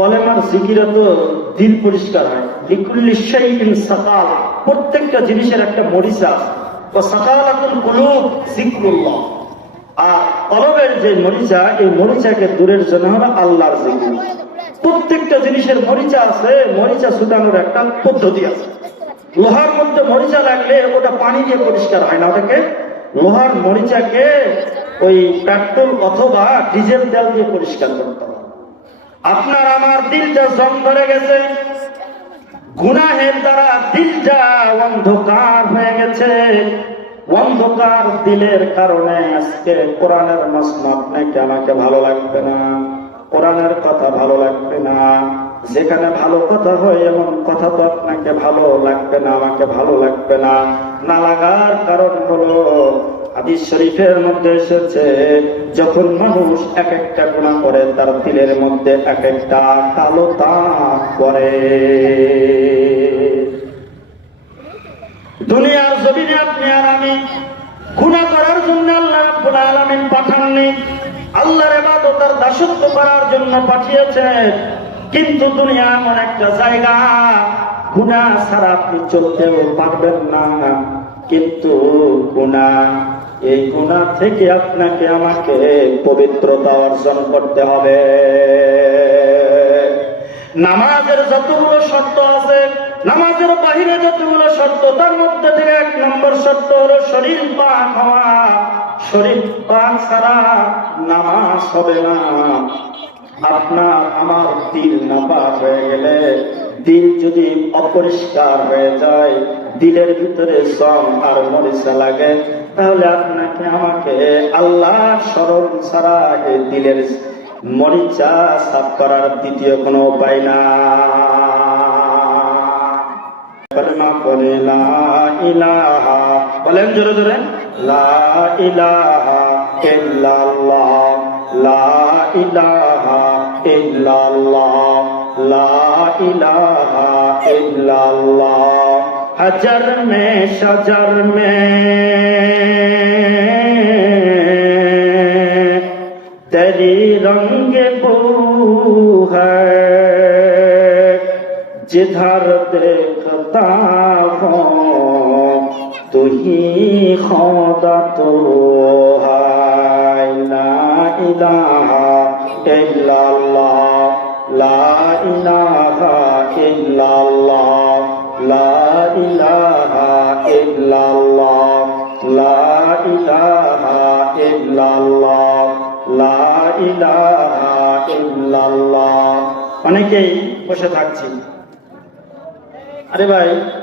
কলেমার জিকিরা তো দিল পরিষ্কার হয়। লিকুল্লি শাইইন সাকাল। প্রত্যেকটা জিনিসের একটা মরিচা তো সাকালাতুল কুলুব জিকরুল্লাহ আর কলবের যে মরিচা, এই মরিচাকে দূরের জন্য হলো আল্লাহর জিকির। প্রত্যেকটা জিনিসের মরিচা আছে, মরিচা ছুটানোর একটা পদ্ধতি আছে। লোহার মধ্যে মরিচা লাগলে ওটা পানি দিয়ে পরিষ্কার হয় না ওটাকে। লোহার মরিচাকে ওই পেট্রোল অথবা ডিজেল তেল দিয়ে পরিষ্কার করতে আপনার আমার দিলটা জং ধরে গেছে। গুনাহের দ্বারা দিলটা অন্ধকার হয়ে গেছে। অন্ধকার দিলের কারণে আজকে কোরআনের মসনদ নাকি আমাকে ভালো লাগবে না। কোরআনের কথা ভালো লাগবে না। যেখানে ভালো কথা হয় এমন কথা তো আপনাকে ভালো লাগবে না, আমাকে ভালো লাগবে না। না লাগার কারণ হলো হাদিস শরীফের মধ্যে এসেছে, যখন মানুষ এক একটা গুণা করে, তার দিলের মধ্যে এক একটা কালো দাগ করে দুনিয়ার জমিনে আপনি আর আমি গুণা করার জন্য আল্লাহ রাব্বুল আলামিন পাঠাননি। আল্লাহর ইবাদত আর দাসত্ব করার জন্য পাঠিয়েছেন। কিন্তু দুনিয়া এমন একটা জায়গা গুণা ছাড়া আপনি চলতেও পারবেন না। কিন্তু গুণা এই গুণা থেকে আপনাকে আমাকে পবিত্রতা অর্জন করতে হবে। নামাজের যতগুলো শর্ত আছে, নামাজের বাহিরে যতগুলো শর্ত, তার মধ্যে থেকে এক নম্বর শর্ত হলো শরীর পাক হওয়া। শরীর পাক ছাড়া নামাজ হবে না। আপনার, আমার দিল নাপাক হয়ে গেলে দিল যদি অপরিষ্কার হয়ে যায়, দিলের ভিতরে সম আর মরিচা লাগে, তাহলে আপনাকে আমাকে আল্লাহ স্মরণ ছাড়া দিলের মরিচা সাফ করার দ্বিতীয় কোনো উপায় না। বলেন জোরে জোরে। লা ইলাহা লা ইলাহা لا الہ الا اللہ حجر میں شجر میں تیری رنگ بو ہے جدھر دیکھتا ہوں تو ہی خدا تو ہے لا الہ الا اللہ লা ইলাহা ইল্লাল্লাহ, লা ইলাহা ইল্লাল্লাহ, লা ইলাহা ইল্লাল্লাহ, লা ইলাহা ইল্লাল্লাহ। অনেকেই বসে থাকছি আরে ভাই